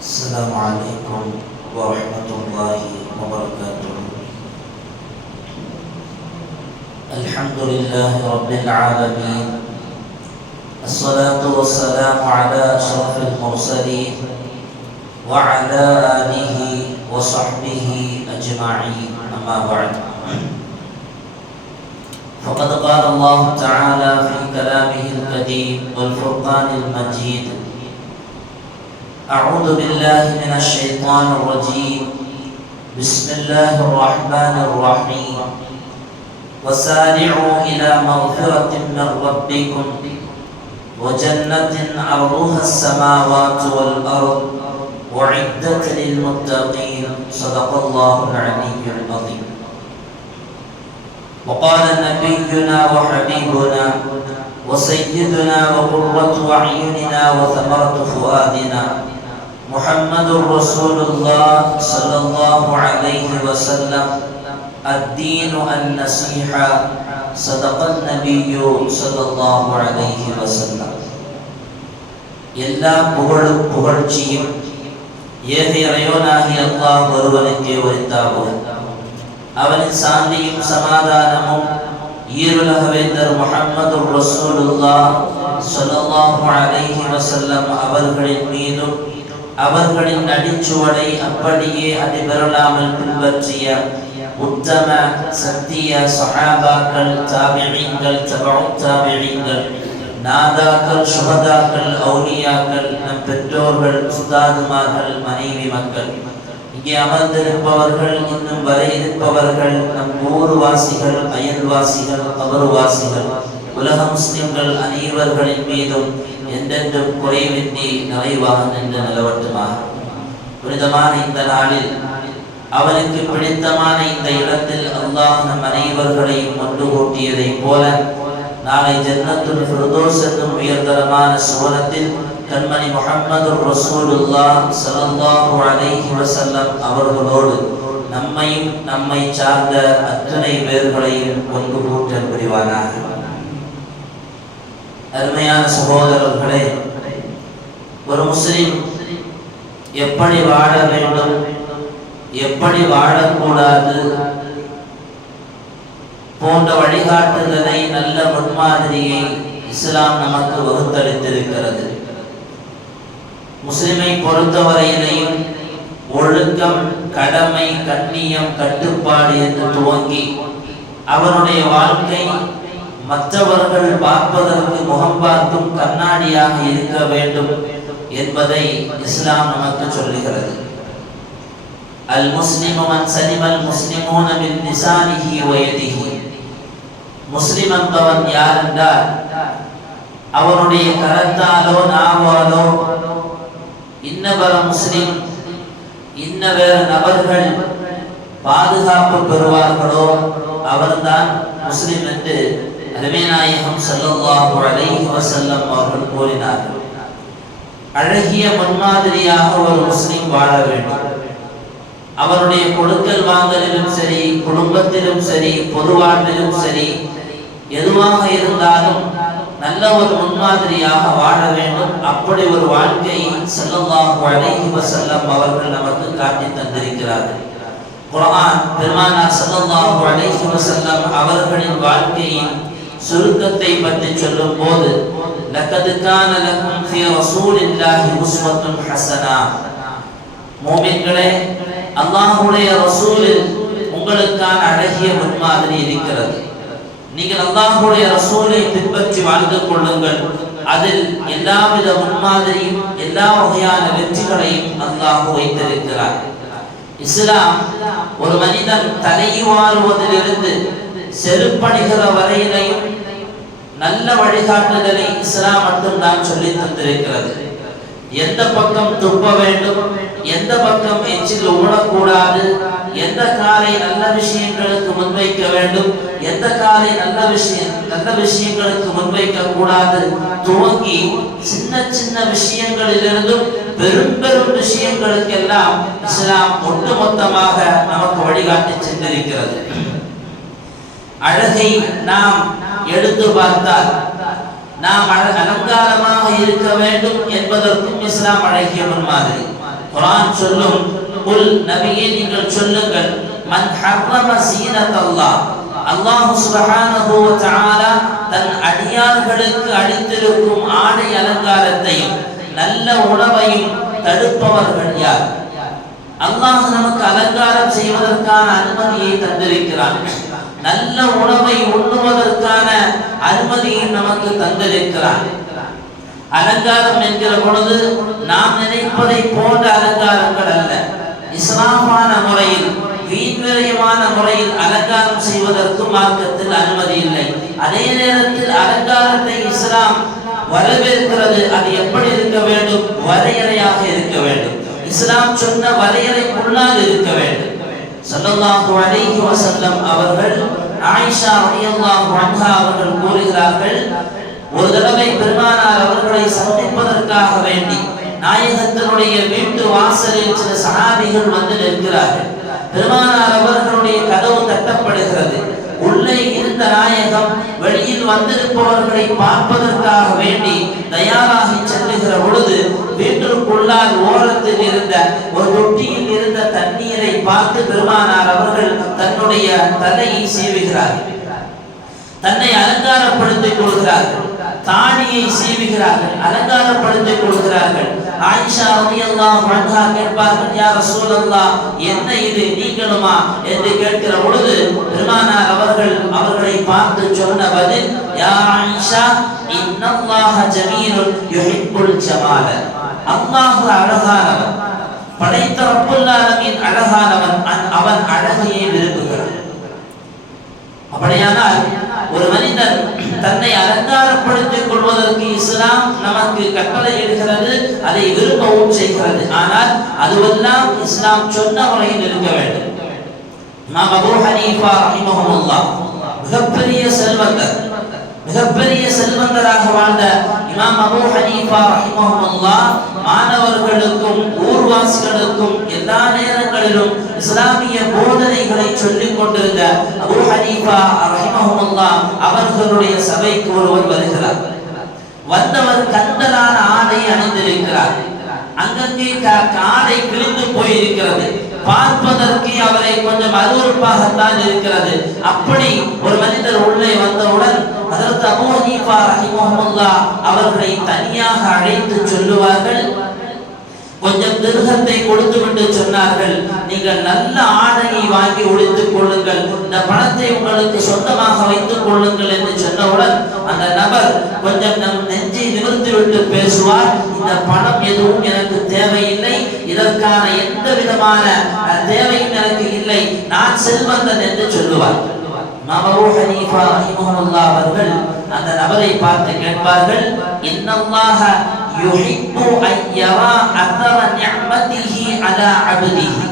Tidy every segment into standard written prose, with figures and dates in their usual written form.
السلام عليكم ورحمة الله وبركاته. الحمد لله رب العالمين، الصلاة والسلام على أشرف المرسلين وعلى آله وصحبه أجمعين، أما بعد. فقد قال الله تعالى في كلامه القديم والفرقان المجيد: أعوذ بالله من الشيطان الرجيم، بسم الله الرحمن الرحيم، وسارعوا إلى مغفرة من ربكم وجنة عرضها السماوات والأرض أعدت للمتقين، صدق الله العلي العظيم. وقال نبينا وحبيبنا وسيدنا وقرة أعيننا وثمرة فؤادنا محمد رسول الله صلى الله عليه وسلم: الدين النصيحة، صدق النبي صلى الله عليه وسلم. எல்லா புகழ்ச்சியும் ஏக இறைவனாகிய அல்லாஹ் ஒருவனுக்கே உரித்தாகுக. அவனின் சாந்தியும் சமாதானமும் ஈருலக வேந்தர் முஹம்மது ரசூலுல்லாஹ் ஸல்லல்லாஹு அலைஹி வஸல்லம் அவர்களின் மீதும் அவர்களின் அடிச்சுவடை அப்படியே அடிபெறலாமல் பின்பற்றிய உத்தம சத்திய சஹாபாக்கள், தாபிஈன்கள், தபஉ தாபிஈன்கள், நாதாக்கள், சுஹதாக்கள், அவுலியாக்கள், நம் பெற்றோர்கள், உஸ்தாதுமார்கள், மனைவி மக்கள், இங்கே அமர்ந்திருப்பவர்கள், இன்னும் வரை இருப்பவர்கள், நம் ஊர்வாசிகள், அயல்வாசிகள், கபர்வாசிகள், உலக முஸ்லிம்கள் அனைவர்களின் மீதும் என்றென்றும் குறைவின்றி நிறைவாக நின்று நிலவட்டுமாக. புனிதமான இந்த நாளில், அவனுக்கு பிடித்தமான இந்த இடத்தில் அல்லாஹ் நம் அனைவர்களையும் ஒன்று கூட்டியதைப் போல நாளை ஜன்னத்துல் ஃபிர்தௌஸ் என்னும் உயர்தரமான சுவனத்தில் கண்மணி முஹம்மது ரசூலுல்லாஹ் ஸல்லல்லாஹு அலைஹி வஸல்லம் அவர்களோடு நம்மையும் நம்மை சார்ந்த அத்தனை பேர்களையும் ஒன்று கூட்டல் புரிவானாக. அருமையான சகோதரர்களே, ஒரு முஸ்லிம் எப்படி வாழ வேண்டும், எப்படி வாழக்கூடாது போன்ற வழிகாட்டுதலை, நல்ல முன்மாதிரியை இஸ்லாம் நமக்கு வகுத்தளித்திருக்கிறது. முஸ்லிமை பொறுத்தவரையிலையும் ஒழுக்கம், கடமை, கண்ணியம், கட்டுப்பாடு என்று துவங்கி அவனுடைய வாழ்க்கை மற்றவர்கள் பார்ப்பதற்கு முகம் பார்க்கும் கண்ணாடியாக இருக்க வேண்டும் என்பதை இஸ்லாம் நமக்கு சொல்லுகிறது. அல் முஸ்லிமு மன் சலிமல் முஸ்லிமூன மின் லிசானிஹி வ யதிஹி. முஸ்லிம் என்பவன் யார் என்றால், அவனுடைய கரத்தாலோ நாவாலோ இன்னவர முஸ்லிம், இன்னவேற நபர்கள் பாதுகாப்பு பெறுவார்களோ அவர்தான் முஸ்லிம் என்று நபிநாயகம் ஸல்லல்லாஹு அலைஹி வஸல்லம் அவர்கள் கூறினார்கள். அழகிய முன்மாதிரியாக ஒரு முஸ்லிம் வாழ வேண்டும். அவருடைய கொடுக்கல் வாங்கலிலும் சரி, குடும்பத்திலும் சரி, பொது வாழ்விலும் சரி, எதுவாக இருந்தாலும் நல்ல ஒரு முன்மாதிரியாக வாழ வேண்டும். அப்படி ஒரு வாழ்க்கையை ஸல்லல்லாஹு அலைஹி வஸல்லம் அவர்கள் நமக்கு காட்டி தந்திருக்கிறார்கள். குர்ஆன் பெருமானார் ஸல்லல்லாஹு அலைஹி வஸல்லம் அவர்களின் வாழ்க்கையின் சுருக்கத்தை பற்றி சொல்லும் போது, லகத் கான லகும் ஃபீ ரசூலில்லாஹி உஸ்வத்துன் ஹஸனா. மூமின்களே, அல்லாஹ்வுடைய ரசூலில் உங்களுக்கான அழகிய முன்மாதிரி இருக்கிறது. நீங்கள் அல்லாஹ்வுடைய ரசூலை பின்பற்றி வாழ்ந்து கொள்ளுங்கள். அதில் எல்லாவித முன்மாதிரியும் எல்லா வகையான வெற்றிகளையும் அல்லாஹ் வைத்திருக்கிறார். இஸ்லாம் ஒரு மனிதன் தலைவாறுவதிலிருந்து செருப்பணிகிற வரையிலையும் நல்ல வழிகாட்டுதலை இஸ்லாம் மட்டும்தான் சொல்லி தந்திருக்கிறது. எந்த பக்கம் துப்ப வேண்டும், எந்த பக்கம் எச்சில் உழக்கூடாது, எந்த காலை நல்ல விஷயங்களுக்கு முன்வைக்க வேண்டும், எந்த காலை நல்ல விஷயங்களுக்கு முன்வைக்க கூடாது, துவங்கி சின்ன சின்ன விஷயங்களிலிருந்தும் பெரும் பெரும் விஷயங்களுக்கெல்லாம் இஸ்லாம் ஒட்டுமொத்தமாக நமக்கு வழிகாட்டி சென்றிருக்கிறது. அழகை நாம் எடுத்து பார்த்தால் நாம் அலங்காரமாக இருக்க வேண்டும் என்பதற்கும் இஸ்லாம் அழகிய முன்மாதிரி. குர்ஆன் சொல்லும், குல் நபியே நீங்கள் சொல்லுங்கள், மன் ஹர்ரம ஸீனத்தல்லாஹ், அல்லாஹ் சுப்ஹானஹு வ தஆலா தன் அடியார்களுக்கு அளித்திருக்கும் ஆடை அலங்காரத்தையும் நல்ல உணவையும் தடுப்பவர்கள் யார்? அல்லாஹ் நமக்கு அலங்காரம் செய்வதற்கான அனுமதியை தந்திருக்கிறான். நல்ல உணவை உண்ணுவதற்கான அனுமதியை நமக்கு தந்திருக்கிறான். அலங்காரம் என்கிற பொழுது நாம் நினைப்பதை போன்ற அலங்காரங்கள் அல்ல. இஸ்லாமான முறையில், வீண்விரயமான முறையில் அலங்காரம் செய்வதற்கு மார்க்கத்தில் அனுமதி இல்லை. அதே நேரத்தில் அலங்காரத்தை இஸ்லாம் வரவேற்கிறது. அது எப்படி இருக்க வேண்டும்? வரையறையாக இருக்க வேண்டும். இஸ்லாம் சொன்ன வரையறைக்குள்ளால் இருக்க வேண்டும். ஸல்லல்லாஹு அலைஹி வஸல்லம் அவர்கள், ஆயிஷா ரலியல்லாஹு அன்ஹா அவர்கள் கூறுகிறார்கள், ஒரு தடவை பெருமானார் அவர்களை சந்திப்பதற்காக வேண்டி நாயகத்தினுடைய வீட்டு வாசலில் சில சஹாபிகள் வந்து நிற்கிறார்கள். பெருமானார் அவர்களுடைய கதவு தட்டப்படுகிறது. உள்ளே இருந்த நாயகம் வெளியில் வந்திருப்பவர்களை பார்ப்பதற்காக வேண்டி தயாராகி செல்லுகிற பொழுது வீட்டிற்குள்ளால் ஓரத்தில் இருந்த ஒரு தொட்டியில் இருந்த தண்ணீரை பார்த்து பெருமானார் அவர்கள் தன்னுடைய தலையை சீவுகிறார்கள். தன்னை அலங்காரப்படுத்திக் கொள்கிறார்கள். தாடியை சீவுகிறார்கள், அலங்காரப்படுத்திக் கொள்கிறார்கள். ஆயிஷா ரலியல்லாஹு அன்ஹா கேட்பார்கள், யா ரசூலல்லாஹ், என்ன இது, நீங்களுமா என்று கேட்கிற பொழுது பெருமானார் அவர்கள் அவர்களை பார்த்து சொன்ன பதில், யா ஆயிஷா, இன்னல்லாஹ ஜமீலுன் யுஹிப்புல் ஜமால. அல்லாஹ் அழகானவன், படைத்த ரப்புல் ஆலமீன் அழகானவன், அவன் அழகையை விரும்புகிறான். அப்படியானால் ஒரு மனிதன் தன்னை அலங்காரப்படுத்திக் கொள்வதற்கு இஸ்லாம் நமக்கு கட்டளை இடுகிறது, அதை விரும்பவும் செய்கிறது. ஆனால் அதுவெல்லாம் இஸ்லாம் சொன்ன முறையில் இருக்க வேண்டும். இமாம் அபூ ஹனீஃபா ரஹிமஹுல்லாஹ் மிகப்பெரிய செல்வந்தராக வாழ்ந்த இமாம் அபூ ஹனீஃபா ரஹிமஹுல்லாஹ் மாணவர்களுக்கும் ஊர்வாசிகளுக்கும் எல்லா நேரங்களிலும் இஸ்லாமிய போதனைகளை சொல்லிக் கொண்டிருந்த அபூ ஹனீஃபா ரஹிமஹுல்லாஹ் அவர்களுடைய சபைக்கு ஒருவர் வருகிறார். வந்தவர் கந்தலான ஆடை அணிந்திருக்கிறார். அங்கங்கே ஆடை கிழிந்து போயிருக்கிறது. பார்ப்பதற்கு அவரை கொஞ்சம் அருவருப்பாகத்தான் இருக்கிறது. அப்படி ஒரு மனிதர் உள்ளே வந்தவுடன் ஹஜ்ரத் அபூ ஹனீஃபா ரஹிமஹுல்லாஹ் அவர்களை தனியாக அழைத்து சொல்லுவார்கள், கொஞ்சம் திருகத்தை கொடுத்து விட்டு சொன்னார்கள், நீங்கள் நல்ல ஆடையை வாங்கி உடுத்திக் கொள்ளுங்கள், இந்த பணத்தை உங்களுக்கு சொந்தமாக வைத்துக் கொள்ளுங்கள் என்று சொன்னவுடன் அந்த நபர் கொஞ்சம் நம் நெஞ்சை நிமிர்த்தி விட்டு பேசுவார், இந்த பணம் எதுவும் எனக்கு தேவையில்லை, இதற்கான எந்த விதமான தேவையும் எனக்கு இல்லை, நான் செல்வந்தன் என்று சொல்லுவார். அபூ ஹனீஃபா ரஹிமஹுல்லாஹ் அவர்கள் அந்த நபரை பார்த்து கேட்பார்கள், இன்னல்லாஹ யுஹிப்பு அய்யரா அஸர நிஅமதிஹி அலா அப்திஹி.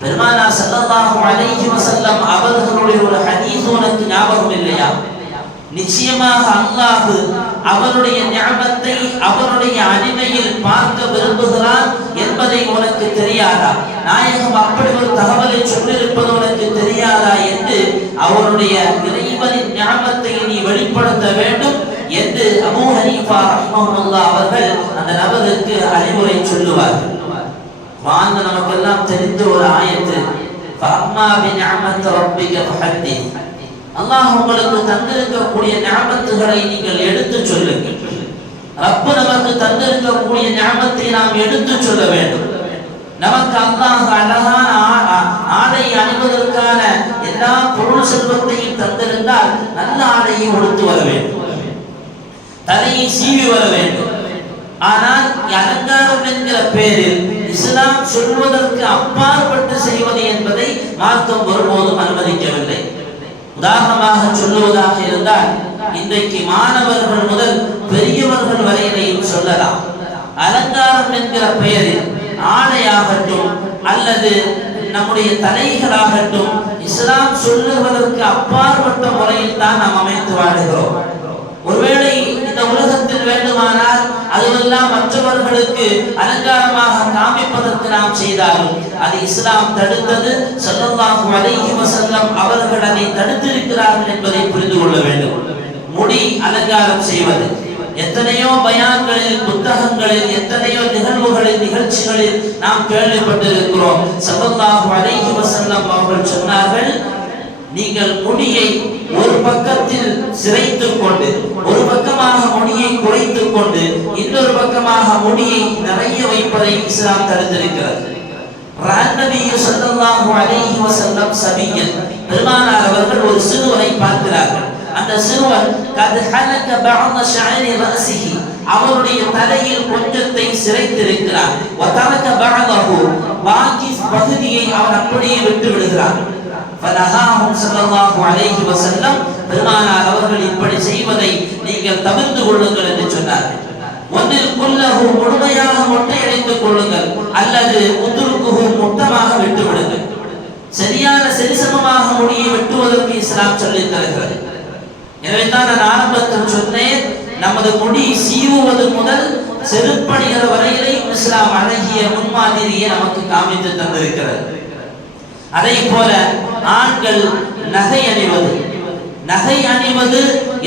பெருமானார் ஸல்லல்லாஹு அலைஹி வஸல்லம் அவர்களுடைய ஒரு ஹதீஸ் உனக்கு ஞாபகம் இல்லையா? நிச்சயமாக அல்லாஹ் அவருடைய நிஅமத்தை அவருடைய அடிமையில் பார்க்க விரும்புகிறான் என்பதை உனக்கு தெரியாதா? நாயகம் அப்படி ஒரு தகவலை சொல்லியிருப்பது உனக்கு தெரியாதா என்று அவருடைய இறைவனின் நிஅமத்தை நீ வெளிப்படுத்த வேண்டும் என்று அபூ ஹனீஃபா ரஹிமஹுல்லாஹ் அவர்கள் அந்த நபருக்கு அறிவுரை சொல்லுவார்கள். வாங்க, நமக்கெல்லாம் தெரிந்த ஒரு ஆயத்து, ஃபஅம்மா பிநிஅமத்தி ரப்பிக ஃபஹத்திஸ். அல்லாஹ் உங்களுக்கு தந்திருக்கக்கூடிய நிஅமத்துகளை நீங்கள் எடுத்து சொல்லுங்கள். ரப்பு நமக்கு தந்திருக்கக்கூடிய நிஅமத்தை நாம் எடுத்து சொல்ல வேண்டும். நமக்கு அல்லாஹ் அழகான ஆடை அணிவதற்கான எல்லா பொருள் செல்வத்தையும் தந்திருந்தால் நல்ல ஆடையை உடுத்து வர வேண்டும், தலையை சீவி வர வேண்டும். ஆனால் அலங்காரம் என்கிற பெயரில் இஸ்லாம் சொல்வதற்கு அப்பாற்பட்டு செய்வது என்பதை மார்க்கம் ஒருபோதும் அனுமதிக்கவில்லை. உதாரணமாக சொல்லுவதாக இருந்தால், இன்றைக்கு மாணவர்கள் முதல் பெரியவர்கள் வரையிலையும் சொல்லலாம், அலங்காரம் என்கிற பெயரில் ஆடையாகட்டும் அல்லது நம்முடைய தலைகளாகட்டும் இஸ்லாம் சொல்லுவதற்கு அப்பாற்பட்ட முறையில் தான் நாம் அமைத்து வாழுகிறோம். ஒருவேளை இந்த உலகத்தில் வேண்டுமானால் அதுவெல்லாம் மற்றவர்களுக்கு அலங்காரமாக காமிப்பதற்கு நாம் செய்தாலும் அது இஸ்லாம் தடுத்தது. ஸல்லல்லாஹு அலைஹி வஸல்லம் அவர்கள் அதை தடுத்திருக்கிறார்கள் என்பதை புரிந்து கொள்ள வேண்டும். முடி அலங்காரம் செய்வது, எத்தனையோ பயான்களில், புத்தகங்களில், எத்தனையோ நிகழ்வுகளில், நிகழ்ச்சிகளில் நாம் கேள்விப்பட்டிருக்கிறோம். ஸல்லல்லாஹு அலைஹி வஸல்லம் அவர்கள் சொன்னார்கள், நீங்கள் முடியை ஒரு பக்கத்தில் சிரைத்துக் கொண்டு, ஒரு பக்கமாக முடியை குறைத்துக் கொண்டு, இன்னொரு பக்கமாக முடியை நிறைய வைப்பதை இஸ்லாம் தடுத்திருக்கிறது. நபி ஸல்லல்லாஹு அலைஹி வஸல்லம் சபியன் பெருமானார் அவர்கள் ஒரு சிறுவனை பார்க்கிறார்கள். அந்த சிறுவன் கத் ஹலக பஅத ஷஅரி ரஸிஹி, அவருடைய தலையில் கொஞ்சத்தை சிரைத்திருக்கிறார். வதரக பஅதஹு, பாக்கி பகுதியை அவன் அப்படியே விட்டு விடுகிறான். ஃபனஹாஹும் ஸல்லல்லாஹு அலைஹி வஸல்லம், பெருமானார் அவர்கள் இப்படி செய்வதை நீங்கள் தவிர்த்து கொள்ளுங்கள் என்று சொன்னார்கள். ஒன்றில் குல்லஹு, முழுமையாக மொட்டையடித்துக் கொள்ளுங்கள், அல்லது உதுருக்குஹு, மொத்தமாக விட்டு விடுங்கள். சரியான சரிசமமாக முடியை வெட்டுவதற்கு இஸ்லாம் சொல்லித் தருகிறது. எனவே தான் நான் ஆரம்பத்தில் சொன்னேன், நமது முடி சீவுவது முதல் செருப்பணிகிற வரையிலையும் இஸ்லாம் அழகிய முன்மாதிரியை நமக்கு காமித்து தந்திருக்கிறது. அதை போல ஆண்கள் நகை அணிவது, நகை அணிவது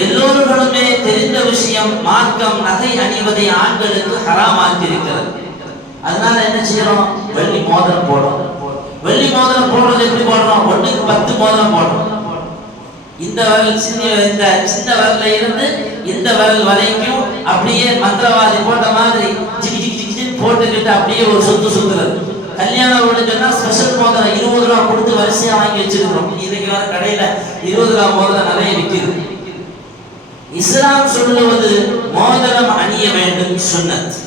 எல்லோர்களுமே தெரிந்த விஷயம். மார்க்கம் நகை அணிவதை ஆண்களுக்கு ஹராமாக்கி இருக்கிறது. அதனால என்ன செய்யறோம்? வெள்ளி மோதிரம் போடுறோம். வெள்ளி மோதிரம் போடுறது எப்படி போடுறோம்? 1க்கு 10 மோதிரம் போடுறோம். இந்த விரல் இந்த சின்ன விரல்ல இருந்து இந்த விரல் வரைக்கும் அப்படியே மந்திரவாதி போட்ட மாதிரி ஜிகி ஜிகி ஜிகி போட்டுக்கிட்டு அப்படியே ஒரு சுத்துறது. கல்யாணம் சொன்னா ஸ்பெஷல் மோதிரம் 20 ரூபா கொடுத்து வரிசையா வாங்கி வச்சிருக்கிறோம். இன்னைக்கு வர கடையில 20 ரூபா மோதிரம் நிறைய விற்குது. இஸ்லாம் சொல்லுவது மோதிரம் அணிய வேண்டும் சுன்னத்.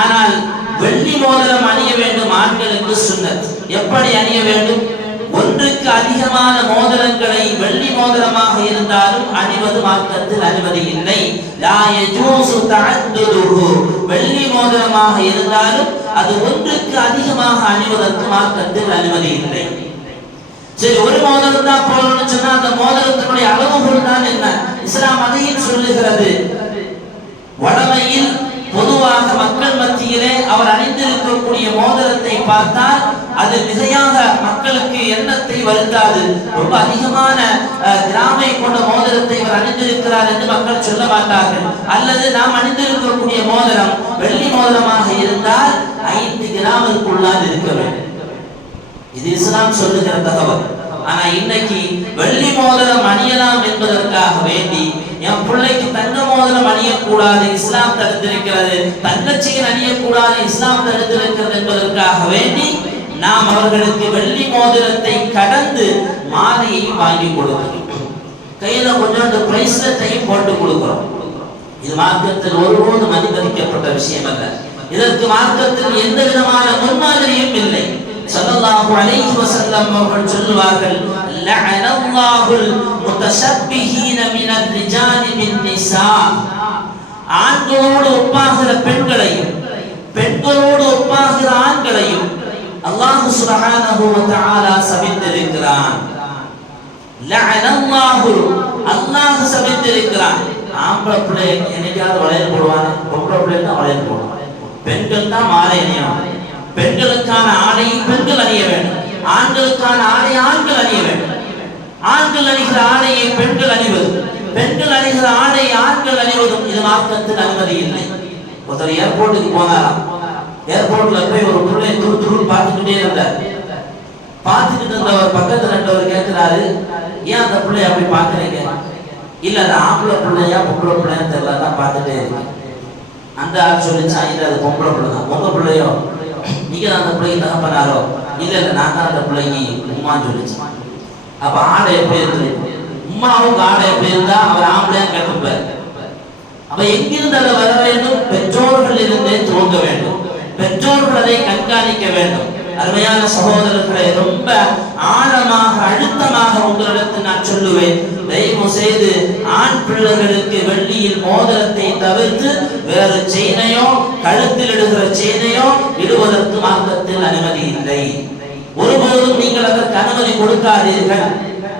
ஆனால் வெள்ளி மோதிரம் அணிய வேண்டும் ஆண்களுக்கு சுன்னத். எப்படி அணிய வேண்டும்? 1க்கு அதிகமான மோதிரங்களை வெள்ளி மோதிரமாக இருந்தாலும் அணிவது மார்க்கத்தில் அனுமதி இல்லை. லா யஜூஸு தஅத்துதுஹு, வெள்ளி மோதிரமாக இருந்தாலும் அது 1க்கு அதிகமாக அணிவதற்கு மார்க்கத்தில் அனுமதி இல்லை. சரி, ஒரு மோதிரம் தான் போடணும்னு சொன்னா அந்த மோதிரத்தினுடைய அளவுகள் தான் என்ன? இஸ்லாம் அதையும் சொல்லுகிறது. வடமையில் பொதுவாக மக்கள் மத்தியிலே அவர் அணிந்திருக்கக்கூடிய மோதிரத்தை பார்த்தால் அது மிகையாக மக்களுக்கு எண்ணத்தை வருத்தாது. ரொம்ப அதிகமான கிராமை கொண்ட மோதிரத்தை அவர் அணிந்திருக்கிறார் என்று மக்கள் சொல்ல மாட்டார்கள். அல்லது நாம் அணிந்திருக்கக்கூடிய மோதிரம் வெள்ளி மோதிரமாக இருந்தால் 5 கிராமிற்குள்ளால் இருக்க வேண்டும். இது இஸ்லாம் சொல்லுகிற தகவல். ஆனா இன்னைக்கு வெள்ளி மோதிரம் அணியலாம் என்பதற்காக வேண்டி என் பிள்ளைக்கு தங்க மோதிரம் அணியக்கூடாது, இஸ்லாம் தடுத்திருக்கிறது, தங்க செயின் அணியக்கூடாது, இஸ்லாம் தடுத்திருக்கிறது என்பதற்காக வேண்டி நாம் அவர்களுக்கு வெள்ளி மோதிரத்தை கடந்து மாலையை வாங்கி கொடுக்கிறோம். கையில கொஞ்சம் பிரைஸ்லெட்டையும் போட்டு கொடுக்கிறோம். இது மார்க்கத்தில் ஒருபோதும் அனுமதிக்கப்பட்ட விஷயம் அல்ல. இதற்கு மார்க்கத்தில் எந்த விதமான முன்மாதிரியும் இல்லை. ஸல்லல்லாஹு அலைஹி வஸல்லம் அவர்கள் சொல்வார்கள், லஅனல்லாஹுல் முத்தஷப்பிஹீன மினர் ரிஜாலி பின் நிஸா, ஆண்களோடு ஒப்பாகிற பெண்களையும் பெண்களோடு ஒப்பாகிற ஆண்களையும் அல்லாஹ் சுப்ஹானஹு வ தஆலா சபித்திருக்கிறான். லஅனல்லாஹு, அல்லாஹ் சபித்திருக்கிறான். ஆம்பளை பிள்ளை என்னைக்காவது வளையல் போடுவாங்க, பொம்பளை பிள்ளை தான் வளையல் போடுவாங்க. பெண்கள் தான் மாலை அணியணும். பெண்களுக்கான ஆடையை பெண்கள் அணிய வேண்டும், ஆண்களுக்கான ஆடை ஆண்கள் அணிய வேண்டும். ஆண்கள் அணிகிற ஆடையை பெண்கள் அணிவது, பெண்கள் அணிகிற ஆடை ஆண்கள் அணிவதும் இது மார்க்கத்தில் அனுமதி இல்லை. ஒருத்தர் ஏர்போர்ட்டுக்கு போனாராம். ஏர்போர்ட்ல போய் ஒரு பிள்ளை துரு பார்த்துக்கிட்டே இருந்தார். பார்த்துக்கிட்டு இருந்தவர் பக்கத்துல இருந்தவர் கேட்கிறாரு, ஏன் அந்த பிள்ளைய அப்படி பாக்குறீங்க? இல்ல அது ஆம்பளை பிள்ளையா பொம்பளை பிள்ளைன்னு தெரியல, தான் பார்த்துட்டே இருக்கு. அந்த ஆள் சொல்லிச்சா, இல்ல அது பொம்பளை பிள்ளை தான். உங்க பிள்ளையோ? நீங்க அந்த பிள்ளைக்கு தகப்பனாரோ? இல்ல இல்ல நான் தான் அந்த பிள்ளைக்கு உம்மான்னு சொல்லிச்சு. அப்ப ஆடை எப்படி இருக்கு? உம்மாவுக்கு ஆடை எப்படி இருந்தா அவர் ஆம்பளையா கேட்பார். அப்ப எங்கிருந்து அதை வர வேண்டும்? பெற்றோர்கள் இருந்தே துவங்க வேண்டும். பெற்றோர்கள் அதை கண்காணிக்க வேண்டும். அருமையான சகோதரர்களை, ரொம்ப ஆழமாக அழுத்தமாக உங்களிடத்தில் நான் சொல்லுவேன், தயவு செய்து ஆண் பிள்ளைகளுக்கு வெள்ளியில் மோதிரத்தை தவிர்த்து வேறு செயினையோ கழுத்தில் இடுகிற செயினையோ இடுவதற்கு மார்க்கத்தில் அனுமதி இல்லை. ஒருபோதும் நீங்கள் அதற்கு அனுமதி கொடுக்காதீர்கள்.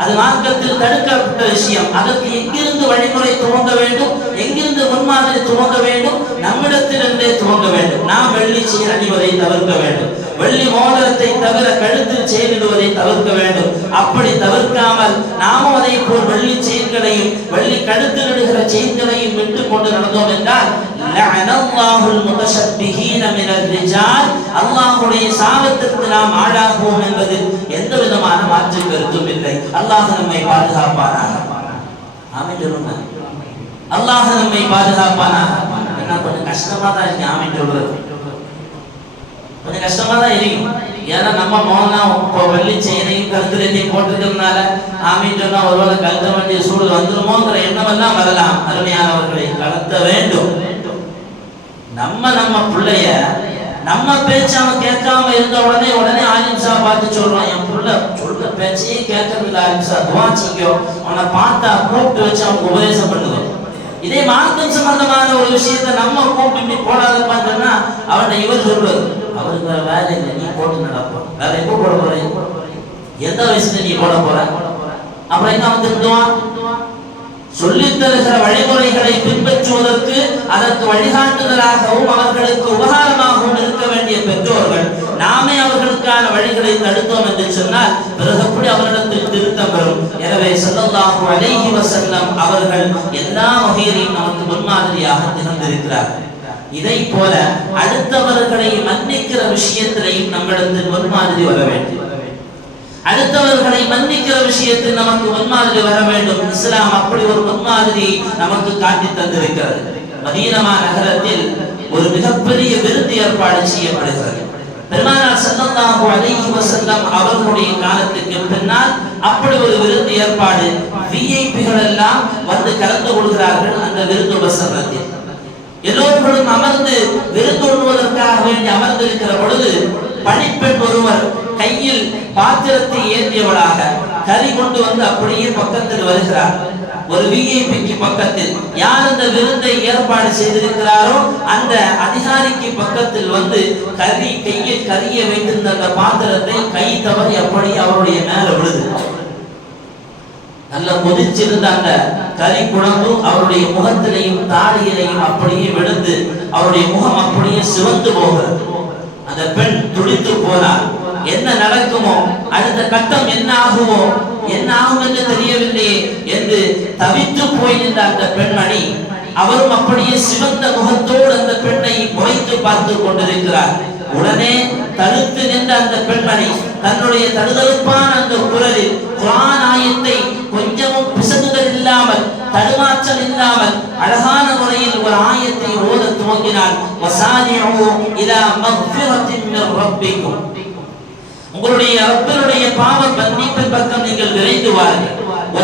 அது மார்க்கத்தில் தடுக்கப்பட்ட விஷயம். அதற்கு எங்கிருந்து வழிமுறை துவங்க வேண்டும், எங்கிருந்து முன்மாதிரி துவங்க வேண்டும்? நம்மிடத்திலிருந்தே துவங்க வேண்டும். நாம் வெள்ளி செயின் அணிவதை தவிர்க்க வேண்டும். வெள்ளி மோதிரத்தை தவிர கழுத்தில் செயினிடுவதை தவிர்க்க வேண்டும். அப்படி தவிர்க்காமல் நாமும் அதை போல் வெள்ளி செயின்களையும் வெள்ளி கழுத்தில் இடுகிற செயின்களையும் விட்டு கொண்டு நடந்தோம் என்றால் லஅனல்லாஹுல் முதஷப்பிஹீன மினர் ரிஜால், அல்லாஹ்வுடைய சாபத்திற்கு நாம் ஆளாகுவோம் என்பதில் எந்த விதமான மாற்று கருத்தும் இல்லை. அல்லாஹ் நம்மை பாதுகாப்பானாக. ஆமென் சொல்லுங்க. அல்லாஹ் நம்மை பாதுகாப்பானாக. என்ன கொஞ்சம் கஷ்டமா தான் இருக்கு ஆமென் சொல்றது, கொஞ்சம் கஷ்டமா தான் இருக்கு. ஏன்னா நம்ம மோனா வெள்ளி செயினையும் கழுத்துலையும் போட்டுக்கிறதுனால ஆமீன் சொன்னா ஒருவேளை கழுத்த வேண்டிய சூழல் வந்துருமோங்கிற எண்ணம் எல்லாம் வரலாம். அருமையானவர்களை கலத்த வேண்டும். நம்ம பிள்ளைய நம்ம பேச்சு அவன் கேட்காம இருந்த உடனே ஆலிம்சா பார்த்து சொல்றோம், என் பிள்ளை சொல்ற பேச்சையே கேட்கறது இல்லை ஆலிம்சா, துவாச்சிக்கோ, அவனை பார்த்தா கூப்பிட்டு வச்சு அவனுக்கு உபதேசம் பண்ணுவோம். இதே மார்க்கம் சம்பந்தமான ஒரு விஷயத்த நம்ம கூப்பிட்டு போடாதப்பான்னு சொன்னா அவன் இவர் சொல்றது, அவருக்கு வேற வேலை இல்லை, நீ போட்டு நடப்போம், வேற எப்போ போட போற, எந்த வயசுல நீ போட போற, அப்புறம் எங்க அவன் திருந்துவான்? சொல்லித் தருகிற வழிமுறைகளை பின்பற்றுவதற்கு அதற்கு வழிகாட்டுதலாகவும் அவர்களுக்கு உபகாரமாகவும் இருக்க வேண்டிய பெற்றோர்கள் நாமே அவர்களுக்கான வழிகளை தடுத்தோம் என்று சொன்னால் பிறகு எப்படி அவரிடத்தில் திருத்தம் வரும்? எனவே ஸல்லல்லாஹு அலைஹி வஸல்லம் அவர்கள் எல்லா வகையிலும் நமக்கு முன்மாதிரியாக திகழ்ந்திருக்கிறார்கள். இதை போல அடுத்தவர்களை மன்னிக்கிற விஷயத்திலையும் நம்மிடத்தில் முன்மாதிரி வர வேண்டும். அடுத்தவர்களை மன்னிக்கிற விஷயத்தில் நமக்கு முன்மாதிரி வர வேண்டும். இஸ்லாம் அப்படி ஒரு முன்மாதிரி நமக்கு காட்டி தந்திருக்கிறது. மதீனா நகரத்தில் ஒரு மிகப்பெரிய விருந்து ஏற்பாடு செய்யப்படுகிறது. பெருமானார் ஸல்லல்லாஹு அலைஹி வஸல்லம் அவர்களுடைய காலத்துக்கு பின்னால் அப்படி ஒரு விருந்து ஏற்பாடு, விஐபிகள் எல்லாம் வந்து கலந்து கொள்கிறார்கள். அந்த விருந்து உபசரணத்தில் எல்லோரும் அமர்ந்து விருந்து உண்ணுவதற்காக வேண்டி அமர்ந்திருக்கிற பொழுது பணிப்பெண் ஒருவர் கையில் பாத்திரத்தை ஏந்தியவளாக கறி கொண்டு வந்து அப்படியே பக்கத்தில் வருகிறார். ஒரு விஐபிக்கு பக்கத்தில் யார் அந்த விருந்தை ஏற்பாடு செய்திருக்கிறாரோ அந்த அதிகாரிக்கு பக்கத்தில் வந்து கையில் கறியை வைத்திருந்த அந்த பாத்திரத்தை கை தவறி அப்படியே அவருடைய மேல விழுது. நல்ல கொதிச்சிருந்த அந்த கறி குழம்பு அவருடைய முகத்திலையும் தாடியிலையும் அப்படியே விழுந்து அவருடைய முகம் அப்படியே சிவந்து போகிறது. அந்த பெண் துடித்து போனார். என்ன நடக்குமோ, அடுத்த கட்டம் என்ன ஆகுமோ, என்ன ஆகும் என்று தெரியவில்லையே என்று தவித்து போய் நின்ற அந்த பெண்மணி அவரும் அப்படியே சிவந்த முகத்தோடு அந்த பெண்ணை முறைத்து பார்த்து கொண்டிருக்கிறார். உடனே தடுத்து நின்ற அந்த பெண்மணி தன்னுடைய தடுதலுப்பான அந்த குரலில் குர்ஆன் ஆயத்தை கொஞ்சமும் பிசகுதல் இல்லாமல் தடுமாற்றல் இல்லாமல் அழகான முறையில் ஒரு ஆயத்தை ஓத துவங்கினார். வஸாரிஉ இலா மக்ஃபிரத்தின் மின் ரப்பிக்கும், உங்களுடைய ரப்பினுடைய பாவ மன்னிப்பின் பக்கம் நீங்கள் விரைந்து வாருங்கள்.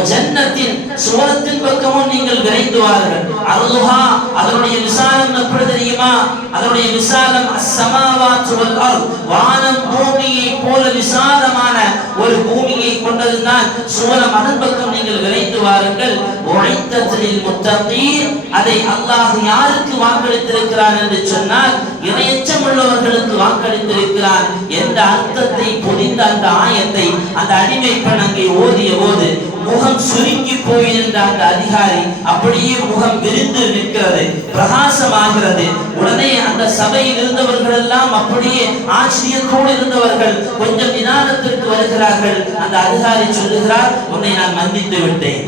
ஜன்னத்தின் சுவனத்தின் பக்கமும் நீங்கள் விரைந்து வாருங்கள். அர்துஹா, அதனுடைய விசாலம் எப்படி தெரியுமா? அதனுடைய விசாலம் அஸ்ஸமாவாத்து வல் அர்த், வானம் பூமியை போல விசாலமான ஒரு பூமியை கொண்டதுதான் சுவனம். அதன் பக்கம் நீங்கள் விரைந்து வாருங்கள். உஇத்தத் லில் முத்தகீன், அதை அல்லாஹ் யாருக்கு வாக்களித்திருக்கிறான் என்று சொன்னால் இறையச்சம் உள்ளவர்களுக்கு வாக்களித்திருக்கிறான் என்ற அர்த்தத்தை பொதிந்த அந்த ஆயத்தை அந்த அடிமை பெண் அங்கே ஓதிய போது முகம் சுருங்கி போயிருந்த அந்த அதிகாரி அப்படியே முகம் விரிந்து நிற்கிறது, பிரகாசமாகிறது. உடனே அந்த சபையில் இருந்தவர்கள் எல்லாம் அப்படியே ஆச்சரியத்தோடு இருந்தவர்கள் கொஞ்சம் நிதானத்திற்கு வருகிறார்கள். அந்த அதிகாரி சொல்லுகிறார், உன்னை நான் மன்னித்து விட்டேன்.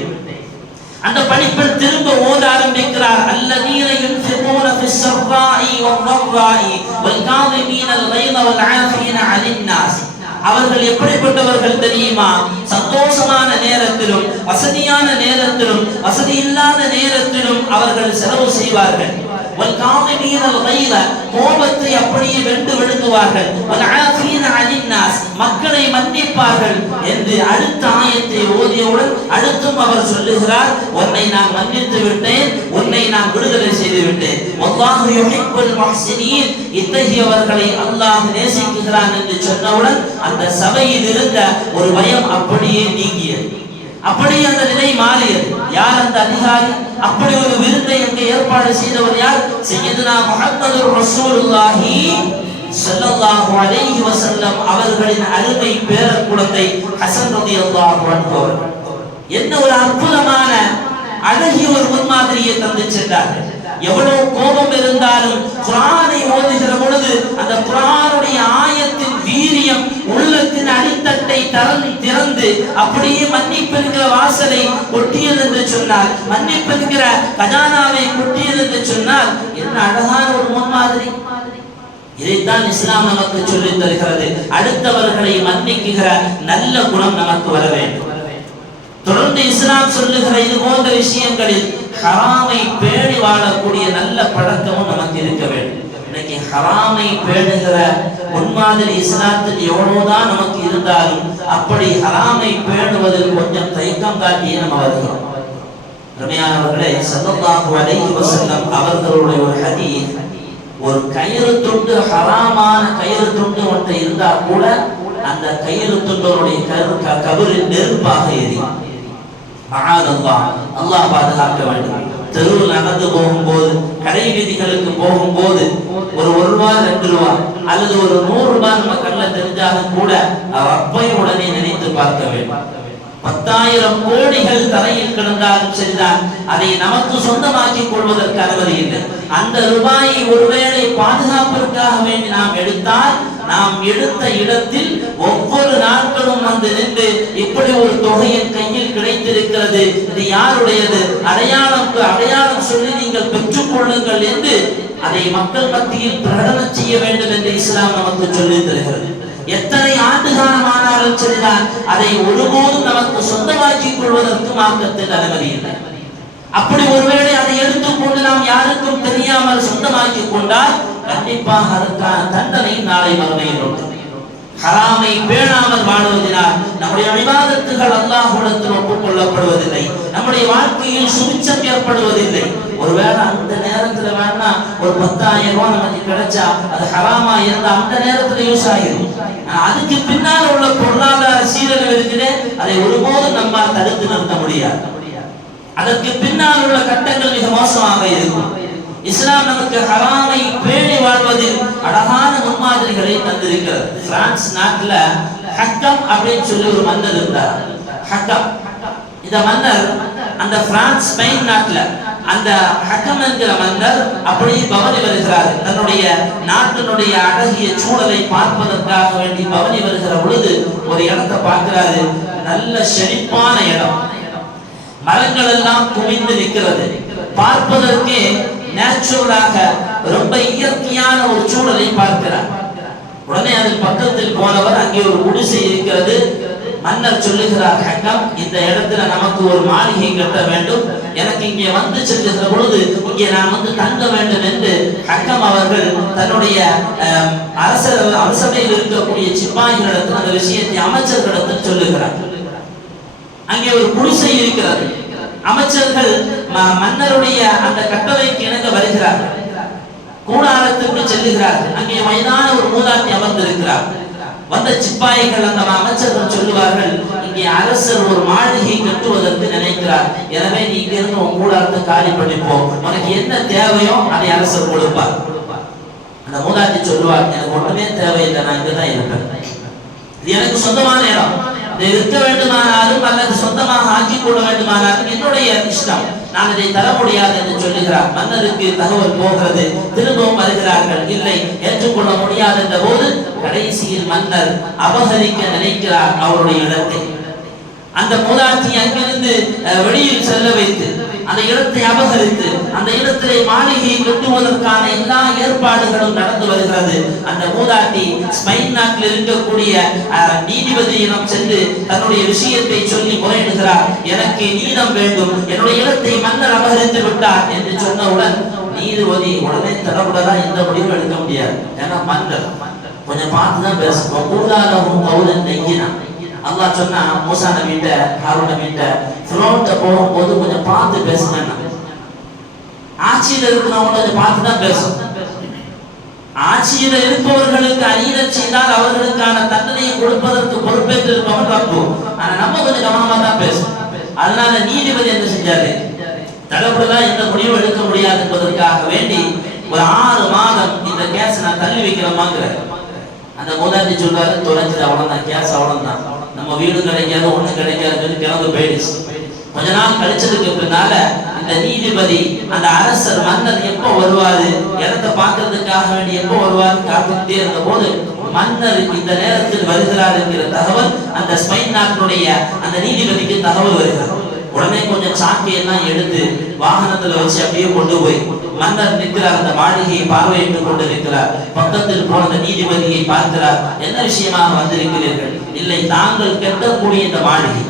அந்த பணிப்பெண் திரும்ப ஓத ஆரம்பிக்கிறார். அல்லதீன யுன்ஃபிகூன ஃபிஸ் ஸர்ராஇ வல் ضراஇ வல் காஸிமீனல் கைத வல் ஆஃபீன அனின் நாஸ். அவர்கள் எப்படிப்பட்டவர்கள் தெரியுமா? சந்தோஷமான நேரத்திலும் வசதியான நேரத்திலும் வசதி இல்லாத நேரத்திலும் அவர்கள் செலவு செய்வார்கள். வல் காஸிமீனல் கைத, கோபத்தை அப்படியே வெண்டு விழுங்குவார்கள். வல் ஆஃபீன அனின் நாஸ், மக்களை மன்னிப்பார்கள் என்று அடுத்த ஆயத்தை ஓதியவுடன் அடுத்தும் அவர் சொல்லுகிறார், உன்னை நான் மன்னித்து விட்டேன், உன்னை நான் விடுதலை செய்து விட்டேன். வல்லாஹு யுஹிப்புல் முஹ்சினீன், இத்தகையவர்களை அல்லாஹ் நேசிக்கிறான் என்று சொன்னவுடன் அந்த சபையில் இருந்த ஒரு பயம் அப்படியே நீங்கியது. அப்படியே அந்த நிலை மாறியது. யார் அந்த அதிகாரி? அப்படி ஒரு விருந்தை அங்கே ஏற்பாடு செய்தவர் யார்? சய்யிதுனா முஹம்மதுர் ரசூலுல்லாஹி ஸல்லல்லாஹு அலைஹி வஸல்லம் அவர்களின் அருமை பேரக்குழந்தை ஹஸன் ரலியல்லாஹு அன்ஹு அவர்கள். என்ன ஒரு அற்புதமான அழகிய ஒரு முன்மாதிரியை தந்து சென்றார்கள். எவ்வளவு கோபம் இருந்தாலும் குர்ஆனை ஓதுகிற பொழுது அந்த குர்ஆனுடைய ஆயத்தின் உள்ளத்தின் அடித்தட்டை திறந்து அப்படியே மன்னிப்பென்கிற வாசலை கொட்டியது என்று சொன்னார், மன்னிப்பென்கிற கஜானாவை கொட்டியது என்று சொன்னால் என்ன அழகான ஒரு முன்மாதிரி. இதைத்தான் இஸ்லாம் நமக்கு சொல்லித் தருகிறது. அடுத்தவர்களை மன்னிக்குகிற நல்ல குணம் நமக்கு வர வேண்டும். தொடர்ந்து இஸ்லாம் சொல்லுகிற இது போன்ற விஷயங்களில் ஹராமை பேணி வாழக்கூடிய நல்ல பழக்கமும் நமக்கு இருக்க வேண்டும். இன்னைக்கு ஹராமை பேணுகிற முன்மாதிரி இஸ்லாத்தில் எவ்வளவுதான் நமக்கு இருந்தாலும் அப்படி ஹராமை பேணுவதில் கொஞ்சம் தயக்கம் காட்டியே நம்ம வருகிறோம். ரமையானவர்களே, ஸல்லல்லாஹு அலைஹி வஸல்லம் அவர்களுடைய ஒரு ஹதீஸ், ஒரு கயிறு துண்டு ஹராமான கயிறு துண்டு ஒன்று இருந்தா கூட அந்த கயிறு துண்டோடைய கபரில் நெருப்பாக எரியும். அல்லாஹ் பாதுகாக்க வேண்டும். தெருவில் நடந்து போகும்போது, கடை வீதிகளுக்கு போகும்போது ஒரு ரூபா 2 ரூபா அல்லது ஒரு 100 ரூபாய் நம்ம கண்ணில் தெரிஞ்சாலும் கூட அப்பை உடனே நினைத்து பார்க்க வேண்டும். 10,000 கோடிகள் தரையில் கிடந்தாலும் சரிதான், அதை நமக்கு சொந்தமாக்கிக் கொள்வதற்கு அனுமதி இல்லை. அந்த ரூபாயை ஒருவேளை பாதுகாப்பிற்காக வேண்டி நாம் எடுத்தால், நாம் எடுத்த இடத்தில் ஒவ்வொரு நாட்களும் வந்து நின்று இப்படி ஒரு தொகையின் கையில் கிடைத்திருக்கிறது, இது யாருடையது, அடையாளம் சொல்லி நீங்கள் பெற்றுக் கொள்ளுங்கள் என்று அதை மக்கள் மத்தியில் பிரகடனம் செய்ய வேண்டும் என்று இஸ்லாம் நமக்கு சொல்லித் தருகிறது. எத்தனை ஆண்டு காலமானாலும் சரிதான், அதை ஒருபோதும் நமக்கு சொந்தமாக்கிக் கொள்வதற்கு மார்க்கத்தில் அனுமதி இல்லை. அப்படி ஒருவேளை அதை எடுத்துக்கொண்டு நாம் யாருக்கும் தெரியாமல் சொந்தமாக்கிக் கொண்டால் கண்டிப்பாக அதற்கான தண்டனை நாளை மறுமையில் உண்டு. ஹராமை பேணாமல் வாழ்வதனால் நம்முடைய இபாதத்துகள் அல்லாஹ்விடத்தில் ஒப்புக்கொள்ளப்படுவதில்லை, நம்முடைய வாழ்க்கையில் சுபிட்சம் ஏற்படுவதில்லை. ஒருவேளை அந்த நேரத்துல வேணா ஒரு 10,000 ரூபாய் நமக்கு கிடைச்சா அது ஹராமா இருந்தா அந்த நேரத்துல யூஸ் ஆகிடும். அதுக்கு பின்னால் உள்ள பொருளாதார சீரழிவு இருக்குது, அதை ஒருபோதும் நம்ம தடுத்து நிறுத்த முடியாது. அதற்கு பின்னால் உள்ள கட்டங்கள் மிக மோசமாக இருக்கும். இஸ்லாம் நமக்கு ஹராமை பேணி வாழ்வதில் அழகான முன்மாதிரிகளை தந்திருக்கிறது. பிரான்ஸ் நாட்டுல ஹக்கம் அப்படின்னு சொல்லி ஒரு மன்னர் இருந்தார். ஹக்கம், இந்த மன்னர் அந்த பிரான்ஸ் ஸ்பெயின் நாட்டுல அந்த ஹக்கம் என்கிற மன்னர் அப்படியே பவனி வருகிறார். தன்னுடைய நாட்டினுடைய அழகிய சூழலை பார்ப்பதற்காக வேண்டி பவனி வருகிற பொழுது ஒரு இடத்தை பார்க்கிறாரு. நல்ல செழிப்பான இடம், மரங்கள் எல்லாம் குவிந்து நிற்கிறது. பார்ப்பதற்கே நேச்சுரலாக ரொம்ப இயற்கையான ஒரு சூழலை பார்க்கிறார். உடனே அதில் பக்கத்தில் போனவர், அங்கே ஒரு குடிசை இருக்கிறது. மன்னர் சொல்லுகிறார், ஹக்கம், இந்த இடத்துல நமக்கு ஒரு மாளிகை கட்ட வேண்டும், எனக்கு இங்கே வந்து செல்லுகிற பொழுது இங்கே நான் வந்து தங்க வேண்டும் என்று ஹக்கம் அவர்கள் தன்னுடைய அரசவையில் இருக்கக்கூடிய சிப்பாய்களிடத்தில் அந்த விஷயத்தை அமைச்சர்களிடத்தில் சொல்லுகிறார். அங்கே ஒரு குடிசை இருக்கிறது. அமைச்சர்கள் மன்னருடைய அந்த கட்டளைக்கு இணங்க வருகிறார்கள். கூடாரத்திற்கு செல்லுகிறார்கள். அங்கே வயதான ஒரு மூதாட்டி அமர்ந்திருக்கிறார். வந்த சிப்பாய்கள் அந்த அமைச்சர்கள் சொல்லுவார்கள், இங்கே அரசர் ஒரு மாளிகை கட்டுவதற்கு நினைக்கிறார், எனவே நீ இங்கிருந்து உன் கூடாரத்தை காலி பண்ணிப்போம், உனக்கு என்ன தேவையோ அதை அரசர் கொடுப்பார். அந்த மூதாட்டி சொல்லுவார், எனக்கு ஒண்ணுமே தேவையில்லை, நான் இங்கதான் இருப்பேன், இது எனக்கு சொந்தமான இடம், இருக்க வேண்டுமானாலும் அல்லது சொந்தமாக ஆக்கிக் கொள்ள வேண்டுமானாலும் என்னுடைய இஷ்டம், நான் இதை தர முடியாது என்று சொல்லுகிறார். மன்னருக்கு தகவல் போகிறது. திரும்பவும் வருகிறார்கள். இல்லை, ஏற்றுக்கொள்ள முடியாது என்ற போது கடைசியில் மன்னர் அபகரிக்க நினைக்கிறார் அவருடைய இடத்தை. அந்த மூதாட்டி அங்கிருந்து வெளியில் செல்ல வைத்து அந்த இடத்தை அபகரித்து அந்த இடத்திலே மாளிகையை கட்டுவதற்கான எல்லா ஏற்பாடுகளும் நடந்து வருகிறது. அந்த மூதாட்டி ஸ்பெயின் நாட்டில் இருக்கக்கூடிய நீதிபதியிடம் சென்று தன்னுடைய விஷயத்தை சொல்லி முறையிடுகிறார். எனக்கு நீதம் வேண்டும், என்னுடைய இடத்தை மன்னர் அபகரித்து விட்டார் என்று சொன்னவுடன் நீதிபதி உடனே தடவுடலா எந்த முடிவும் எடுக்க முடியாது. ஏன்னா மன்னர் கொஞ்சம் பார்த்துதான் பேசணும். கூடாதவும் கௌரன் நெங்கினான். அல்லாஹ் சொன்னா மூசா நபிட்ட ஹாரூன் நபிட்ட ஃபிரௌன்ட்ட போகும்போது கொஞ்சம் பார்த்து பேசுங்க. ஆட்சியில் இருக்கிறவங்க கொஞ்சம் பார்த்து தான் பேசணும். ஆட்சியில் இருப்பவர்களுக்கு அநீதம் செய்தால் அவர்களுக்கான தண்டனையை கொடுப்பதற்கு பொறுப்பேற்று இருப்பவன் ரப்பு. ஆனா நம்ம கொஞ்சம் கவனமா தான் பேசணும். அதனால நீதிபதி என்ன செஞ்சாரு, தடப்படலாம் எந்த முடிவும் எடுக்க முடியாது என்பதற்காக வேண்டி ஒரு 6 மாதம் இந்த கேஸ் நான் தள்ளி வைக்கிறோமாங்கிற அந்த மூதாட்டி சொல்றாரு, தொலைஞ்சது அவ்வளவுதான், கேஸ் அவ்வளவுதான், நம்ம வீடு கிடைக்காது ஒண்ணு கிடைக்காதுன்னு கிளம்பு போயிடுச்சு. கொஞ்ச நாள் கழிச்சதுக்கு பின்னால இந்த நீதிபதி அந்த அரசர் மன்னர் எப்போ வருவாரு, இடத்தை பார்க்கறதுக்காக வேண்டி எப்போ வருவாரு காத்துக்கிட்டே இருந்த போது மன்னர் இந்த நேரத்தில் வருகிறார் என்கிற தகவல் அந்த ஸ்பெயின் நாட்டுடைய அந்த நீதிபதிக்கு தகவல் வருகிறது. உடனே கொஞ்சம் சாக்கி எல்லாம் எடுத்து வாகனத்துல வச்சு அப்படியே கொண்டு போய் மன்னர் நிற்கிறார், அந்த மாளிகையை பார்வையிட்டுக் கொண்டு நிற்கிறார். பக்கத்தில் போன அந்த நீதிபதியை பார்க்கிறார். என்ன விஷயமாக வந்திருக்கிறீர்கள்? இல்லை, தாங்கள் கட்டக்கூடிய இந்த மாளிகை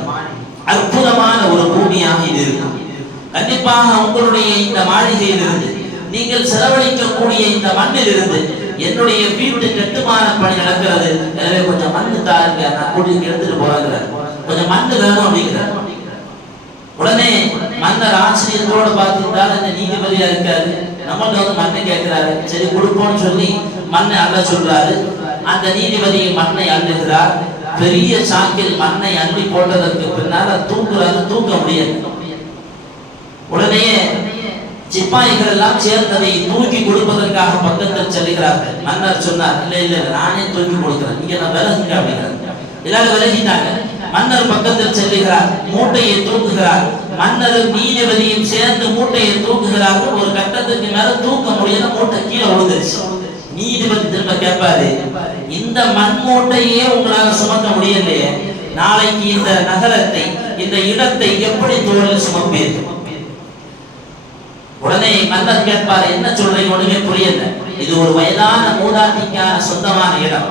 அற்புதமான ஒரு பூமியாக இது இருக்கும். கண்டிப்பாக உங்களுடைய இந்த மாளிகையில் இருந்து நீங்கள் செலவழிக்கக்கூடிய இந்த மண்ணில் இருந்து என்னுடைய வீட்டு கட்டுமான பணி நடக்கிறது. எனவே கொஞ்சம் மண்ணு தாருங்க, நான் கூட்டிட்டு எடுத்துட்டு போறேங்கிறார். கொஞ்சம் மண்ணு வேணும் அப்படிங்கிறார். உடனே மன்னர் ஆச்சரியத்தோடு பார்த்துட்டால் இந்த நீதிபதியா இருக்காரு, நம்மள்ட்ட வந்து மண்ணை கேட்கிறாரு. சரி கொடுப்போம்னு சொல்லி மண்ணை அள்ள சொல்றாரு. அந்த நீதிபதி மண்ணை அள்ளுகிறார். பெரிய சாக்கில் மண்ணை அள்ளி போட்டதற்கு பின்னால் தூக்குறாரு, தூக்க முடியாது. உடனே சிப்பாய்கள் எல்லாம் சேர்ந்ததை தூக்கி கொடுப்பதற்காக பக்கத்தில் செல்கிறார்கள். மன்னர் சொன்னார், இல்ல இல்ல நானே தூக்கி கொடுக்கிறேன், நீங்க நான் விலகுங்க அப்படிங்கிறார். எல்லாரும் விலகிட்டாங்க. மன்னர் பக்கத்தில் செல்லுகிறார், மூட்டையை தூக்குகிறார். மன்னரும் நீதிபதியும் சேர்ந்து மூட்டையை தூக்குகிறார்கள். ஒரு கட்டத்துக்கு மேல தூக்க முடியல, மூட்டை கீழே விழுந்துருச்சு. நீதிபதி திரும்ப கேட்பாரு, இந்த மண் மூட்டையே உங்களால சுமக்க முடியலையே, நாளைக்கு இந்த நகரத்தை இந்த இடத்தை எப்படி தோளில் சுமப்பீர்கள்? உடனே மன்னர் கேட்பாரு, என்ன சொல்றீங்க? ஒண்ணுமே புரியல. இது ஒரு வயதான மூதாட்டிக்கான சொந்தமான இடம்.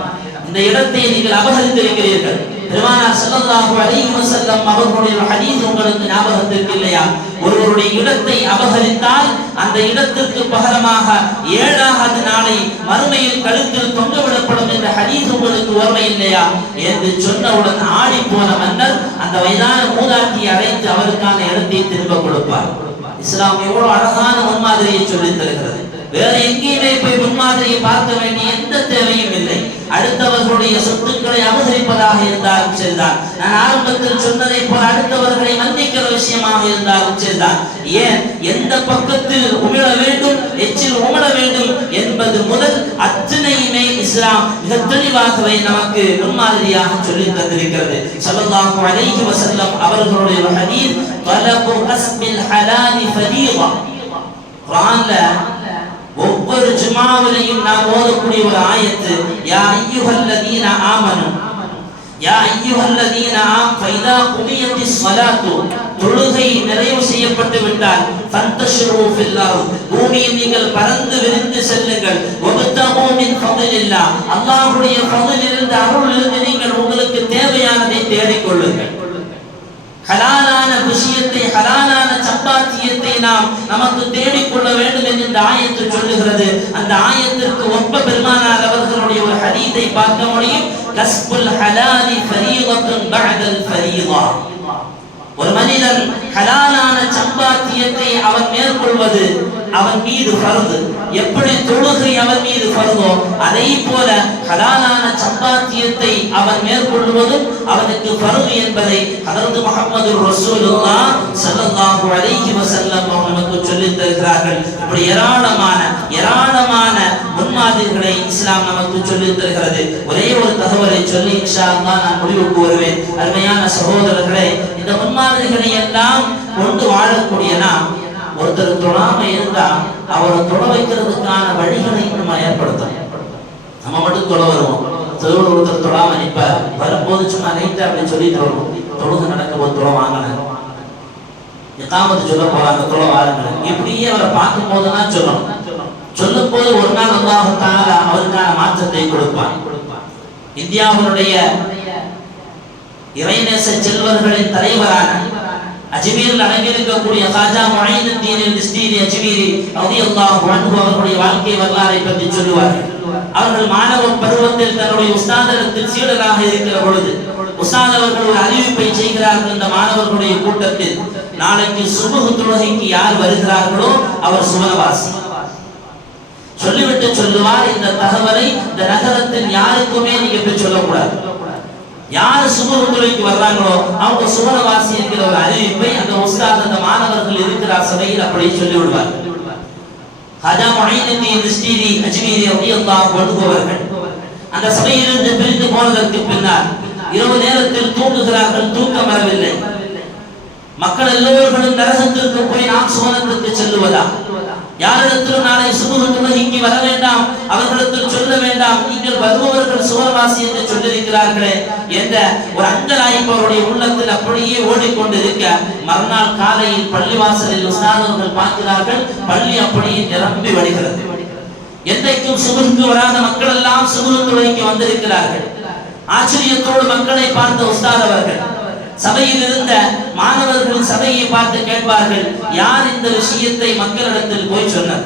இந்த இடத்தை நீங்கள் அபகரித்திருக்கிறீர்கள். பெருமானார் ஸல்லல்லாஹு அலைஹி வஸல்லம் அவர்களுடைய ஹதீஸ் உங்களுக்கு ஞாபகத்திற்கு இல்லையா? ஒருவருடைய இடத்தை அபகரித்தால் அந்த இடத்திற்கு பகரமாக 7வது நாளை மறுமையில் கழுத்தில் தொங்கவிடப்படும் என்ற ஹதீஸ் உங்களுக்கு ஓர்மை இல்லையா என்று சொன்னவுடன் ஆடி போன மன்னர் அந்த வயதான மூதாட்டியை அழைத்து அவருக்கான இடத்தை திரும்ப கொடுப்பார். இஸ்லாம் எவ்வளவு அழகான முன்மாதிரியை சொல்லித் தருகிறது. வேற எங்கேயுமே போய் முன்மாதிரியை பார்க்க வேண்டிய எந்த தேவையும் இல்லை. அடுத்தவர்களுடைய சொத்துக்களை அபகரிப்பதாக இருந்தாலும் சரிதான், நான் ஆரம்பத்தில் சொன்னதை போல அடுத்தவர்களை மன்னிக்கிற விஷயமாக இருந்தாலும் சரிதான், ஏன் எந்த பக்கத்தில் உமிழ வேண்டும், எச்சில் உமிழ வேண்டும் என்பது முதல் அத்தனையுமே இஸ்லாம் மிக தெளிவாகவே நமக்கு முன்மாதிரியாக சொல்லித் தந்திருக்கிறது. ஸல்லல்லாஹு அலைஹி வஸல்லம் அவர்களுடைய ஹதீஸ், தலபு கஸ்பில் ஹலாலி ஃபரீதா. குர்ஆன்ல ஒவ்வொரு ஜுமாவிலையும் நாம் ஓதக்கூடிய ஒரு ஆயத்து, யா அய்யுஹல்லதீன ஆமனு, யா அய்யுஹல்லதீன ஃபைதா குமியத்திஸ் ஸலாத்து, தொழுகை நிறைவு செய்யப்பட்டு விட்டால் ஃபந்தஷிரு ஃபில் அர்த், பூமியில் நீங்கள் பறந்து விரிந்து செல்லுங்கள். வபதகு மின் ஃபضலில்லாஹ், அல்லாஹ்வுடைய ஃபضலிலிருந்து அருளிலிருந்து நீங்கள் உங்களுக்கு தேவையானதை தேடிக் கொள்ளுங்கள். ஹலாலான விஷயத்தை, ஹலாலான சம்பாத்தியத்தை நாம் நமக்கு தேடிக்கொள்ள வேண்டும் என்று இந்த ஆயத்து சொல்லுகிறது. அந்த ஆயத்திற்கு ஒப்ப பெருமானார் அவர்களுடைய ஒரு ஹதீஸை பார்க்க முடியும். கஸ்புல் ஹலாலி ஃபரீதத்துன் பஅதல் ஃபரீதா. ஒரு மனிதன் ஹலாலான சம்பாத்தியத்தை அவன் மேற்கொள்வது அவன் மீது ஃபர்து. எப்படி தொழுகை அவன் மீது ஃபர்தோ, அதே போல ஹலாலான சம்பாத்தியத்தை அவன் மேற்கொள்வதும் அவனுக்கு ஃபர்து என்பதை ஹஜ்ரத் முஹம்மது ரசூலுல்லாஹ் ஸல்லல்லாஹு அலைஹி வஸல்லம் நமக்கு சொல்லித் தருகிறார்கள். இப்படி ஏராளமான முன்மாதிரிகளை இஸ்லாம் நமக்கு சொல்லித் தருகிறது. ஒரே ஒரு தகவலை சொல்லி இன்ஷா அல்லாஹ் நான் முடிவுக்கு வருவேன். அருமையான சகோதரர்களே, இந்த முன்மாதிரிகளை எல்லாம் கொண்டு வாழக்கூடிய நாம் ஒருத்தர் தொழாம இருந்தா அவரை தொழ வைக்கிறதுக்கான வழிகளை நம்ம ஏற்படுத்தணும். நம்ம மட்டும் தொழ வருவோம், தெருவில் ஒருத்தர் தொழாம நிற்பார், வரும்போது சும்மா நைட்டு அப்படி சொல்லிட்டு வருவோம், தொழுகை நடக்கும் போது தொழ வாங்கினேன், இகாமத்து சொல்ல போறாங்க, தொழ வாருங்க, இப்படியே அவரை பார்க்கும் போதுதான் சொல்லணும். சொல்லும் போது ஒரு நாள் அல்லாஹ் தஆலா அவருக்கான மாற்றத்தை கொடுப்பான். இந்தியாவுடைய இறைநேச செல்வர்களின் தலைவரான அஜ்மீரில் அடங்கியிருக்கக்கூடிய காஜா முஈனுத்தீன் அல்-இஸ்தீரி அஜ்மீரி ரலியல்லாஹு அன்ஹு அவர்களுடைய வாழ்க்கை வரலாறை பற்றி சொல்லுவார்கள். அவர்கள் மாணவ பருவத்தில் தன்னுடைய உஸ்தாதிடத்தில் சீடராக இருக்கிற பொழுது உஸ்தாத் அவர்கள் ஒரு அறிவிப்பை செய்கிறார்கள். இந்த மாணவர்களுடைய கூட்டத்தில், நாளைக்கு சுபஹ் தொழுகைக்கு யார் வருகிறார்களோ அவர் சுவனவாசி. சொல்லிவிட்டு சொல்லுவார், இந்த தகவலை இந்த நகரத்தில் யாருக்குமே நீங்க போய் சொல்லக்கூடாது. யார் சுபஹ் தொழுகைக்கு வர்றாங்களோ அவங்க சுவனவாசி என்கிற ஒரு அறிவிப்பை அந்த உஸ்தாத் அந்த மாணவர்கள் இருக்கிற சபையில் அப்படியே சொல்லி விடுவார். காஜா முஈனுத்தீன் அல்-இஸ்தீரி அஜ்மீரி ரலியல்லாஹு அன்ஹு அவர்கள் அந்த சபையிலிருந்து பிரிந்து போனதற்கு பின்னால் இரவு நேரத்தில் தூங்குகிறார்கள், தூக்கம் வரவில்லை. மக்கள் எல்லோர்களும் நரகத்திற்கு போய் நாம் சுவனத்திற்கு செல்லுவதா? யாரிடத்திலும் நாளை சுபஹ் தொழுகைக்கு வர வேண்டாம், அவர்களிடத்தில் சொல்ல வேண்டாம், நீங்கள் வருபவர்கள் சுவர்வாசி என்று சொல்லியிருக்கிறார்களே என்ற ஒரு அங்கலாய்ப்பு அவருடைய உள்ளத்தில் அப்படியே ஓடிக்கொண்டிருக்க, மறுநாள் காலையில் பள்ளிவாசலில் உஸ்தாதர்கள் பார்க்கிறார்கள், பள்ளி அப்படியே நிரம்பி வழிகிறது. என்றைக்கும் சுபஹ்க்கு வராத மக்கள் எல்லாம் சுபஹ் தொழுகைக்கு வந்திருக்கிறார்கள். ஆச்சரியத்தோடு மக்களை பார்த்த உஸ்தாத் அவர்கள் சபையில் இருந்த மாணவர்களின் சபையை பார்த்து கேட்பார்கள், யார் இந்த விஷயத்தை மக்களிடத்தில் போய் சொன்னார்?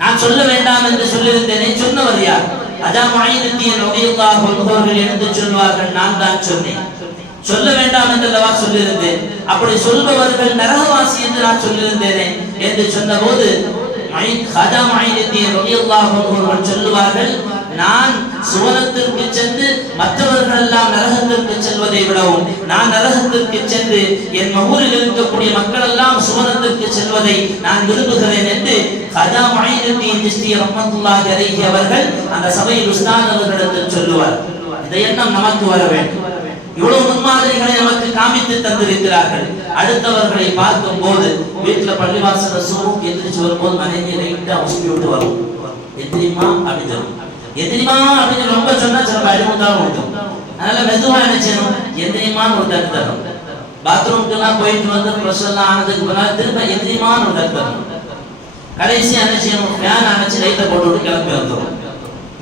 நான் சொல்ல வேண்டாம் என்று சொல்லியிருந்தேனே, சொன்னவர் யார்? அஜா முஹையீனுத்தீன் ரலியல்லாஹு அன்ஹு அவர்கள் எடுத்து சொல்வார்கள், நான் தான் சொன்னேன். சொல்ல வேண்டாம் என்றல்லவா சொல்லியிருந்தேன், அப்படி சொல்பவர்கள் நரகவாசி என்று நான் சொல்லியிருந்தேனே என்று சொன்னபோது அஜா முஹையீனுத்தீன் ரலியல்லாஹு அன்ஹு அவர்கள் சொல்லுவார்கள், நான் சுவனத்திற்கு சென்று மற்றவர்கள் எல்லாம் நரகத்திற்கு செல்வதை விடவும், நான் நரகத்திற்கு சென்று என் ஊரில் இருக்கக்கூடிய மக்கள் எல்லாம் சுவனத்திற்கு செல்வதை நான் விரும்புகிறேன் என்று ஹஜா முஹையீனுத்தீன் சிஸ்தி ரஹ்மத்துல்லாஹி அலைஹி அவர்கள் அந்த சபையில் உஸ்தாத் அவர்களிடத்தில் சொல்லுவார். இந்த எண்ணம் நமக்கு வர வேண்டும். இவ்வளவு முன்மாதிரிகளை நமக்கு காமித்து தந்திருக்கிறார்கள். அடுத்தவர்களை பார்க்கும் போது வீட்டுல பள்ளிவாசல சுபஹ் எந்திரிச்சு வரும்போது மனைவி லைட்டா உசுப்பி விட்டு வரும், எந்திரிமா அப்படின்னு எந்திரிமா அப்படின்னு ரொம்ப சொன்னா சில அடிமுட்டாலும் இருக்கும். அதனால மெதுவா என்ன செய்யணும், எந்திரிமான்னு ஒரு தட்டு தரும். பாத்ரூம்க்கு எல்லாம் போயிட்டு வந்து ஃப்ரெஷ் எல்லாம் ஆனதுக்கு பிறகு திரும்ப எந்திரிமான்னு ஒரு தட்டு தரும். கடைசி என்ன செய்யணும், ஃபேன் அணைச்சு லைட்டை போட்டு விட்டு கிளம்பி வந்துடும்.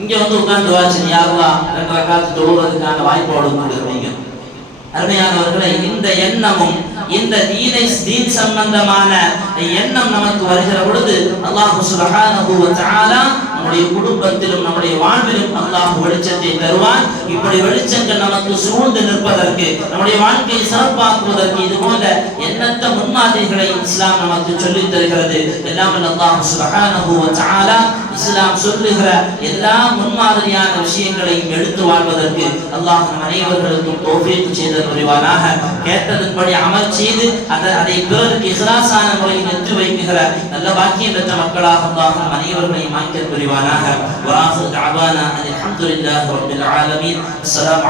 இங்க வந்து உட்கார்ந்து வாச்சு யாரெல்லாம் 2 ரக்காத்து தொழுவதற்கான வாய்ப்போடு கொடுக்குறீங்க. அருமையானவர்களை, இந்த எண்ணமும் இந்த தீன் சம்பந்தமான எண்ணம் நமக்கு வருகிற பொழுது அல்லாஹ் சுப்ஹானஹு வ தஆலா நம்முடைய குடும்பத்திலும் நம்முடைய வாழ்விலும் அல்லாஹ் வெளிச்சத்தை தருவான். இப்படி வெளிச்சங்கள் நமக்கு சூழ்ந்து நிற்பதற்கு, நம்முடைய வாழ்க்கையை சிறப்பாக்குவதற்கு இது போன்ற எண்ணற்ற முன்மாதிரிகளை இஸ்லாம் நமக்கு சொல்லித் தருகிறது. எல்லாம் அல்லாஹ் சுப்ஹானஹு வ தஆலா இஸ்லாம் சொல்லுகிற எல்லா முன்மாதிரியான விஷயங்களையும் எடுத்து வாழ்வதற்கு அல்லாஹ் நம் அனைவர்களுக்கும் தௌஃபீக் செய்து புரிவானாக. கேட்டதன்படி அமல் செய்து அதை பிறருக்கு இஹ்லாஸான முறையில் எட்டு வைக்குகிற நல்ல பாக்கியம் பெற்ற மக்களாக அல்லாஹ் நம் அனைவர்களையும் ஆக்கிய புரிவானாக. வஆஹிரு தஅவானா அல்ஹம்துலில்லாஹி ரப்பில் ஆலமீன். அஸ்ஸலாமு